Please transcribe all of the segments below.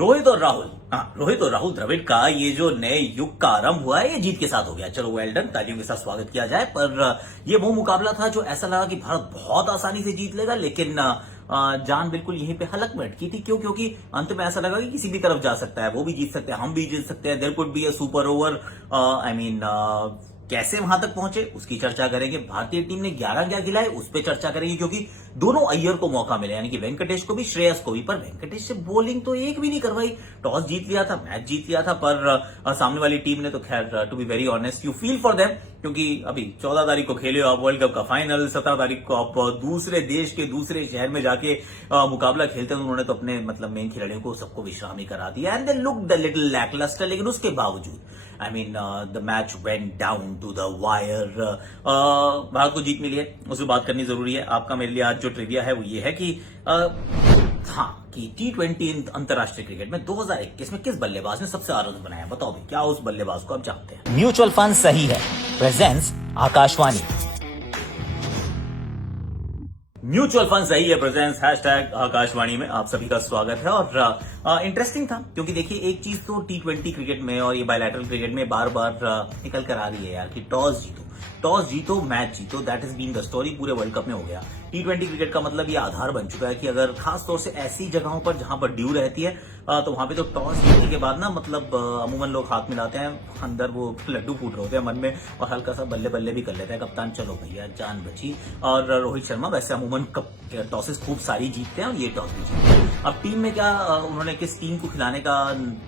रोहित और राहुल, हाँ, रोहित और राहुल द्रविड़ का ये जो नए युग का आरंभ हुआ है ये जीत के साथ हो गया। चलो वेल डन, तालियों के साथ स्वागत किया जाए। पर ये वो मुकाबला था जो ऐसा लगा कि भारत बहुत आसानी से जीत लेगा, लेकिन जान बिल्कुल यहीं पे हलक में अटकी थी। क्यों? क्योंकि अंत में ऐसा लगा कि किसी भी तरफ जा सकता है, वो भी जीत सकते हैं, हम भी जीत सकते हैं। There could be a super over. I mean कैसे वहां तक पहुंचे उसकी चर्चा करेंगे। भारतीय टीम ने 11 क्या खिलाए उस पर चर्चा करेंगे, क्योंकि दोनों अय्यर को मौका मिले, यानी कि वेंकटेश को भी श्रेयस को भी। पर वेंकटेश से बॉलिंग तो एक भी नहीं करवाई। टॉस जीत लिया था, मैच जीत लिया था, पर सामने वाली टीम ने तो खैर, to be very honest, you feel for them, क्योंकि अभी 14 तारीख को खेले आप वर्ल्ड कप का फाइनल, 17 तारीख को आप दूसरे देश के दूसरे शहर में जाके मुकाबला खेलते हैं। उन्होंने तो अपने मतलब मेन खिलाड़ियों को सबको विश्राम ही करा दिया, and they looked a little lacklustre. लेकिन उसके बावजूद I mean the match went down to the wire. Bharat को जीत मिली है, उससे बात करनी जरूरी है। आपका मेरे लिए आज जो ट्रिविया है वो ये है कि हाँ, कि T20 अंतर्राष्ट्रीय क्रिकेट में 2021 में किस बल्लेबाज ने सबसे ज्यादा रन बनाया? बताओ भाई, क्या उस बल्लेबाज को आप जानते हैं? म्यूचुअल फंड सही है, प्रेजेंस आकाशवाणी। म्यूचुअल फंड सही है प्रेजेंस हैशटैग आकाशवाणी में आप सभी का स्वागत है। और इंटरेस्टिंग था, क्योंकि देखिए एक चीज तो T20 क्रिकेट में और ये बायलैटरल क्रिकेट में बार बार निकल कर आ रही है यार, कि टॉस जीतो मैच जीतो। That is been the story, पूरे वर्ल्ड कप में हो गया। T20 क्रिकेट का मतलब ये आधार बन चुका है कि अगर खास तौर से ऐसी जगहों पर जहां पर ड्यू रहती है, तो वहां पे तो टॉस जीतने के बाद ना मतलब अमूमन लोग हाथ मिलाते हैं, अंदर वो लड्डू फूट रहे होते हैं मन में, और हल्का सा बल्ले बल्ले भी कर लेते हैं कप्तान, चलो भैया जान बची। और रोहित शर्मा वैसे अमूमन टॉसेस खूब सारी जीतते हैं, और ये टॉस भी जीतते हैं। अब टीम में क्या उन्होंने किस टीम को खिलाने का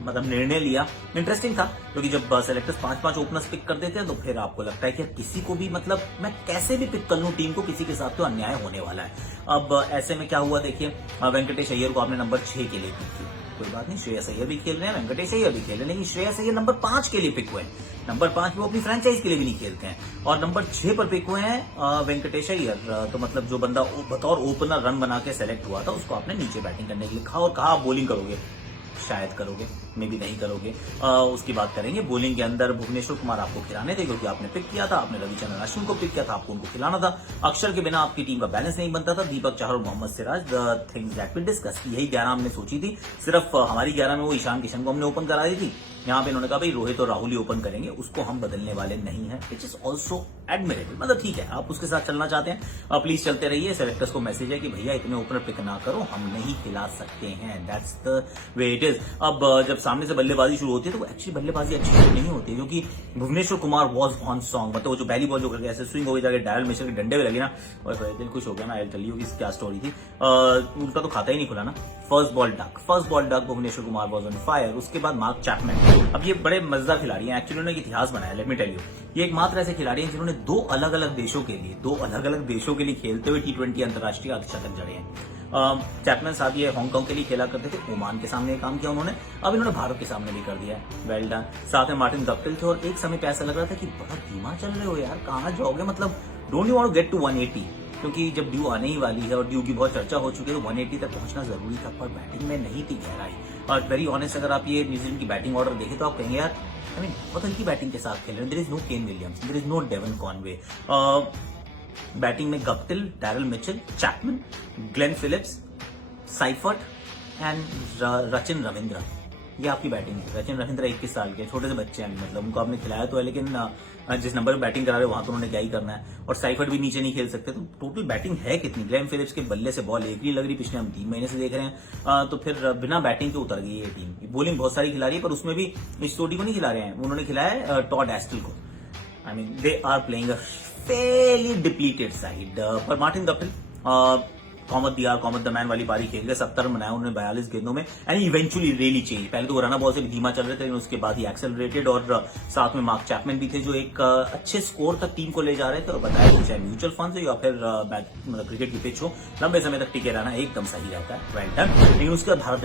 मतलब निर्णय लिया, इंटरेस्टिंग था। क्योंकि जब सेलेक्टर्स 5-5 ओपनर्स पिक कर देते हैं तो फिर आपको लगता है कि किसी को भी मतलब मैं कैसे भी पिक कर लूं टीम को, किसी के साथ तो अन्याय होने वाला है। अब ऐसे में क्या हुआ देखिए, वेंकटेश अय्यर को आपने नंबर 6 के लिए पिक किया, कोई बात नहीं, श्रेयस अय्यर भी खेल रहे हैं, वेंकटेश अय्यर भी खेल रहे हैं, लेकिन श्रेयस अय्यर नंबर 5 के लिए पिक हुए हैं। नंबर 5 में वो अपनी फ्रेंचाइज के लिए भी नहीं खेलते हैं, और नंबर 6 पर पिक हुए हैं वेंकटेश अय्यर। तो मतलब जो बंदा बतौर ओपनर रन बना के सेलेक्ट हुआ था, उसको आपने नीचे बैटिंग करने के लिए कहा, और कहा आप बॉलिंग करोगे, शायद करोगे, मे भी नहीं करोगे। उसकी बात करेंगे। बॉलिंग के अंदर भुवनेश्वर कुमार आपको खिलाने थे, क्योंकि आपने पिक किया था, आपने रविचंद्रन अश्विन को पिक किया था, आपको उनको खिलाना था। अक्षर के बिना आपकी टीम का बैलेंस नहीं बनता था। दीपक चाहर और Mohammed Siraj, the things that we discuss, यही 11 हमने सोची थी। सिर्फ हमारी 11 में वो ईशान किशन को हमने ओपन करा दी थी। यहाँ पे इन्होंने कहा भाई रोहित और राहुल ही ओपन करेंगे, उसको हम बदलने वाले नहीं है, विच इज ऑल्सो एडमिरेबल। मतलब ठीक है, आप उसके साथ चलना चाहते हैं, प्लीज चलते रहिए। सेलेक्टर्स को मैसेज है कि भैया इतने ओपनर पिक ना करो, हम नहीं खिला सकते हैं, that's the way it is. अब जब सामने से बल्लेबाजी शुरू होती है तो एक्चुअली बल्लेबाजी अच्छी नहीं होती, क्योंकि Bhuvneshwar Kumar was on song. मतलब वो जो पहली बॉल जो करके ऐसे स्विंग हो गई, जाके डायल मिशर के डंडे में लगे ना, और दिल खुश हो गया ना। आई टेल यू कि क्या स्टोरी थी, उनका तो खाता ही नहीं खुला ना। First ball duck Bhuvneshwar Kumar was on fire. उसके बाद मार्क चैपमैन, अब ये बड़े मजेदार खिलाड़ी हैं, एक्चुअली उन्होंने इतिहास बनाया, लेट मी टेल यू। ये एकमात्र ऐसे खिलाड़ी हैं जिन्होंने दो अलग अलग देशों के लिए खेलते हुए T20 अंतर्राष्ट्रीय अर्धशतक जड़े हैं। चैपमैन साहब ये हांगकांग के लिए खेला करते थे, ओमान के सामने काम किया उन्होंने, अब इन्होंने भारत के सामने भी कर दिया है, वेल डन। साथ में मार्टिन गप्टिल थे, और एक समय पे ऐसा लग रहा था कि बड़ा धीमा चल रहे हो यार, कहाँ जाओगे, मतलब don't you want to get to 180, क्योंकि जब ड्यू आने ही वाली है और ड्यू की बहुत चर्चा हो चुकी है, तो 180 तक पहुंचना जरूरी था, पर बैटिंग में नहीं थी गहराई। और वेरी ऑनेस्ट, अगर आप ये न्यूजीलैंड की बैटिंग ऑर्डर देखें तो आप कहेंगे यार आई मीन बहुत हल्की बैटिंग के साथ खेल रहे हैं। There is no Kane Williams, there is no Devon Conway. Batting में Guptill, Daryl Mitchell, Chapman, Glenn Phillips, Seifert and Rachin Ravindra, ये आपकी बैटिंग है। रचिन रविंद्र 21 साल के छोटे से बच्चे हैं, मतलब उनको आपने खिलाया तो है, लेकिन जिस नंबर में बैटिंग करा रहे वहां तो उन्होंने क्या ही करना है, और साइफर्ट भी नीचे नहीं खेल सकते। तो टोटल बैटिंग है कितनी? ग्लेन फिलिप्स के बल्ले से बॉल एक नहीं लग रही, पिछले हम 3 महीने से देख रहे हैं। तो फिर बिना बैटिंग के उतर गई ये टीम। बॉलिंग बहुत सारी खिला रही है, पर उसमें भी इस चोटी को नहीं खिला रहे हैं, उन्होंने खिलाया है टॉड एस्टल को। I mean they are playing a fairly depleted side. पर मार्टिन गप्टिल कॉमत द मैन वाली पारी खेल गए, 70 रन बनाया उन्होंने 42 गेंदों में, एंड इवेंचुअली रियली चेंज। पहले तो वो रनर बॉल से भी धीमा चल रहे थे, लेकिन उसके बाद ही एक्सेलरेटेड, और साथ में मार्क चैपमैन भी थे जो एक अच्छे स्कोर तक टीम को ले जा रहे थे। और बताया कि चाहे म्यूचुअल फंड हो या फिर मतलब क्रिकेट की पिच हो, लंबे समय तक टिके रहना एकदम सही रहता है, वेल डन। लेकिन उसके बाद भारत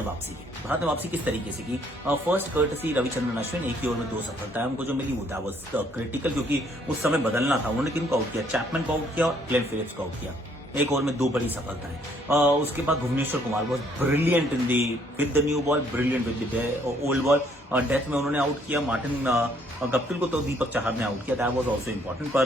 ने वापसी किस तरीके से की? फर्स्ट कर्टसी रविचंद्रन अश्विन, एक ही ओवर में 2 सफलताएं उनको जो मिली, वो दैट वाज क्रिटिकल, क्योंकि उस समय बदलना था। उन्होंने किनको आउट किया? चैपमैन को आउट किया और ग्लेन फिलिप्स को आउट किया, एक ओवर में 2 बड़ी सफलताएं। उसके बाद Bhuvneshwar Kumar was brilliant in the with the new ball, brilliant with the old ball. Death में उन्होंने आउट किया मार्टिन गप्टिल को, तो दीपक चाहर ने आउट किया, दैट वाज आल्सो इंपॉर्टेंट। पर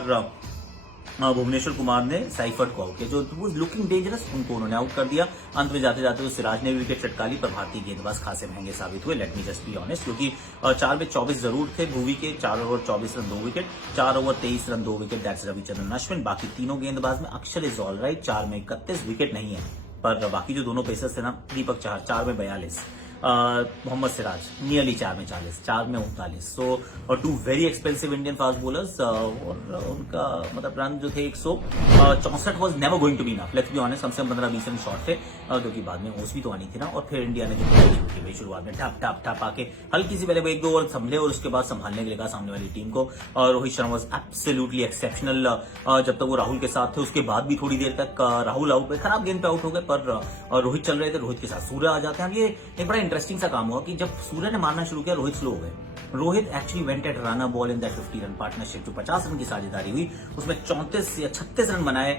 भुवनेश्वर कुमार ने साइफर्ड को आउट किया, जो वाज लुकिंग डेंजरस, उनको उन्होंने आउट कर दिया। अंत में जाते जाते सिराज ने भी विकेट चटका ली, पर भारतीय गेंदबाज खासे महंगे साबित हुए। Let me just be honest, क्योंकि 4 में 24 जरूर थे भुवी के, 4 over 24 run 2 wicket, 4 over 23 run 2 wicket, that's Ravichandran Ashwin. बाकी तीनों गेंदबाज में अक्षर इज ऑल राइट, 4 में 31, विकेट नहीं है, पर बाकी जो दोनों पेसर्स थे ना, दीपक चहर 4 में 42, मोहम्मद सिराज नियरली 4 में 40, 4 में 39, सो और 2 very expensive Indian fast bowlers, और उनका मतलब रन जो थे 164 was never going to be enough, let's be honest. कम से कम 15-20 रन शॉर्ट थे, क्योंकि बाद में ओस भी तो आनी थी ना। और फिर इंडिया ने जो शुरू की भाई, शुरुआत में ठप ठप ठप आके हल्की सी पहले 1-2 ओवर संभले, और उसके बाद संभालने के लिए कहा सामने वाली टीम को। और Rohit Sharma was absolutely exceptional, जब तक वो राहुल के साथ थे, उसके बाद भी थोड़ी देर तक राहुल आउट हुए, खराब गेंद पे आउट हो गए, पर रोहित चल रहे थे, रोहित के साथ सूर्य आ जाते हैं। अब ये एक बड़ा इंटरेस्टिंग सा काम हुआ कि जब सूर्य ने मारना शुरू किया, रोहित स्लो हो गए। Rohit actually went eight run a ball in that 50 run partnership, जो 50 रन की साझेदारी हुई, उसमें 34 या 36 रन बनाए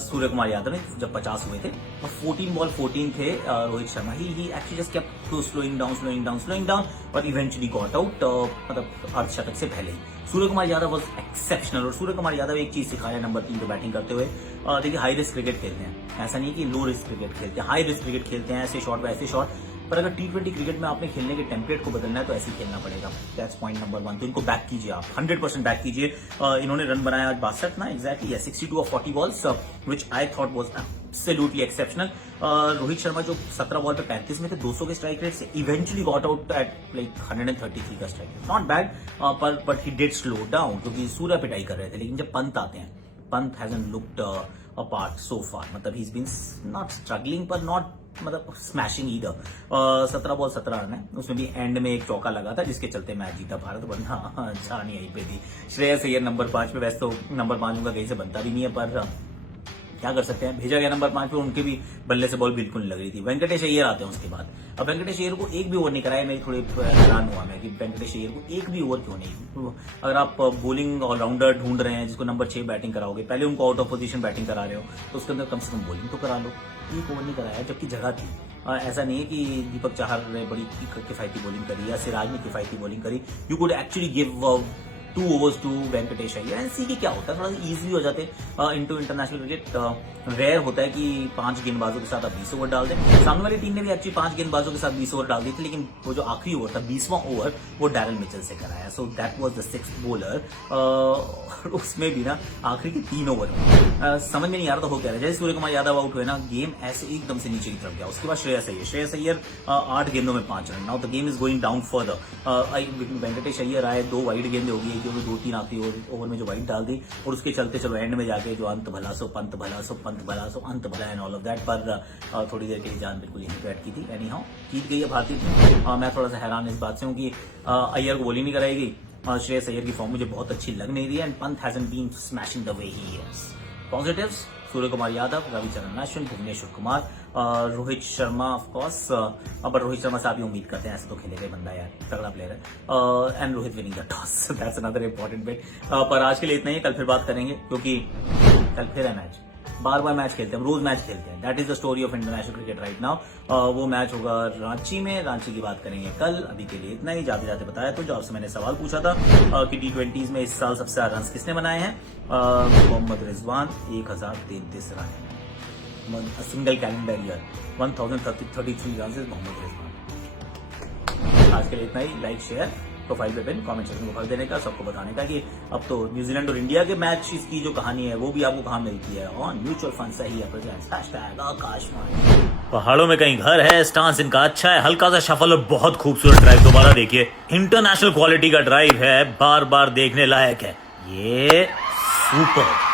सूर्य कुमार यादव ने जब 50 हुए थे, और 14 बॉल 14 थे Rohit Sharma. He actually just kept slowing down और इवेंचुअली गॉट आउट, मतलब अर्धशतक से पहले ही। सूर्य कुमार यादव वाज एक्सेप्शनल, और सूर्य कुमार यादव एक चीज सिखाया नंबर 3 पे बैटिंग करते हुए, देखिए हाई रिस्क क्रिकेट खेलते हैं, ऐसा नहीं कि लो रिस्क क्रिकेट खेलते हैं, हाई रिस्क क्रिकेट खेलते हैं, ऐसे शॉट वैसे शॉट। पर अगर T20 क्रिकेट में आपने खेलने के टेम्पलेट को बदलना है तो ऐसे ही खेलना पड़ेगा, दैट्स पॉइंट नंबर 1। तो इनको बैक कीजिए आप, 100% बैक कीजिए। इन्होंने रन बनाया आज 62 ना, exactly 62 of 40 balls, which I thought was absolutely exceptional. Rohit Sharma जो 17 बॉल पे 35 में थे, 200 के स्ट्राइक रेट से, eventually got out at like 133 का strike rate, not bad, but he did slow down, क्योंकि सूर्य पिटाई कर रहे थे। लेकिन जब पंत आते हैं, Pant hasn't looked apart so far, मतलब he is been not struggling पर नॉट मतलब स्मैशिंग ईदर। 17 बॉल 17 रन है, उसमें भी एंड में एक चौका लगा था, जिसके चलते मैच जीता भारत, वरना जान यहीं पे थी। श्रेयस अय्यर नंबर 5 पे, वैसे तो नंबर 5 उनका कहीं से बनता भी नहीं है, पर क्या कर सकते हैं, भेजा गया नंबर 5 पे, उनके भी बल्ले से बॉल बिल्कुल नहीं लग रही थी। वेंकटेश अय्यर आते हैं उसके बाद। अब वेंकटेश अय्यर को एक भी ओवर नहीं कराया, मैं थोड़े हैरान हुआ मैं कि वेंकटेश अय्यर को एक भी ओवर क्यों नहीं। तो अगर आप बॉलिंग ऑलराउंडर ढूंढ रहे हैं जिसको नंबर 6 बैटिंग कराओगे, पहले उनको आउट ऑफ पोजीशन बैटिंग करा रहे हो, तो उसके अंदर कम से कम बॉलिंग तो करा लो। एक ओवर नहीं कराया, जबकि जगह थी। ऐसा नहीं है कि दीपक चहर ने बड़ी किफायती बॉलिंग करी या सिराज ने किफायती बॉलिंग करी। You could actually give 2 overs to Venkatesh Iyer and see कि क्या होता है, थोड़ा सा ईजी हो जाते इनटू इंटरनेशनल क्रिकेट। रेयर होता है कि 5 गेंदबाजों के साथ आप 20 ओवर डाल दें। सामने वाली टीम ने भी एक्चुअली 5 गेंदबाजों के साथ 20 ओवर डाल दी थी, लेकिन वो जो आखिरी ओवर था, 20वां ओवर, वो डैरल मिचेल से कराया। So that was the 6th bowler. उसमें भी ना आखिरी के 3 ओवर में समझ में नहीं आ रहा था हो क्या रहा है। जैसे सूर्य कुमार यादव आउट हुए ना, गेम ऐसे एकदम से नीचे की तरफ गया। उसके बाद श्रेयस अय्यर 8 गेंदों में 5 run. Now the game is going down further. Venkatesh Iyer आए, 2 वाइड गेंदें हो गई, क्योंकि 2-3 आखिरी ओवर में जो वाइड डाल दी, और उसके चलते चलो एंड में जाके जो अंत भला सो पंत भला सो पंत भला सो अंत भला एंड ऑल ऑफ दैट, पर थोड़ी देर के लिए जान बिल्कुल यहीं पे अटकी थी। एनी हाउ जीत गई है भारतीय टीम। मैं थोड़ा सा हैरान इस बात से हूँ कि अय्यर को बॉलिंग नहीं कराई गई। श्रेयस अय्यर की फॉर्म मुझे बहुत अच्छी लग नहीं रही है, and Pant hasn't been smashing the way he is. Positives: Surya Kumar Yadav, Ravichandran Ashwin, Bhuvneshwar Kumar, Rohit Sharma of course, अब रोहित शर्मा से आप उम्मीद करते हैं, ऐसे तो खेलेगा बंदा यार, तगड़ा प्लेयर है, and Rohit winning the toss, that's another important bit. पर आज के लिए इतना ही, कल फिर बात करेंगे, क्योंकि कल फिर है मैच, बार बार मैच खेलते हैं, रोज मैच खेलते हैं। That is the story of international cricket right now. वो मैच होगा रांची में, रांची की बात करेंगे कल। अभी के लिए इतना ही। जाते जाते बताया तो, जो आपसे मैंने सवाल पूछा था कि T20s में इस साल सबसे ज्यादा रन किसने बनाए हैं, Mohammad Rizwan 1033 run, single calendar year 1033 run से मोहम्मद रिजवान। आज के लिए इतना ही। लाइक, शेयर, प्रोफाइल पे पिन, कमेंट सेक्शन में भर देने का, सबको बताने का कि अब तो न्यूजीलैंड और इंडिया के मैच की जो कहानी है वो भी आपको कहाँ मिलती है, ऑन म्यूचुअल फंड सही है प्रेजेंट्स #आकाशवाणी। पहाड़ों में कहीं घर है, स्टांस इनका अच्छा है, हल्का सा शफल और बहुत खूबसूरत ड्राइव। दोबारा देखिए, इंटरनेशनल क्वालिटी का ड्राइव है, बार बार देखने लायक है, ये सुपर।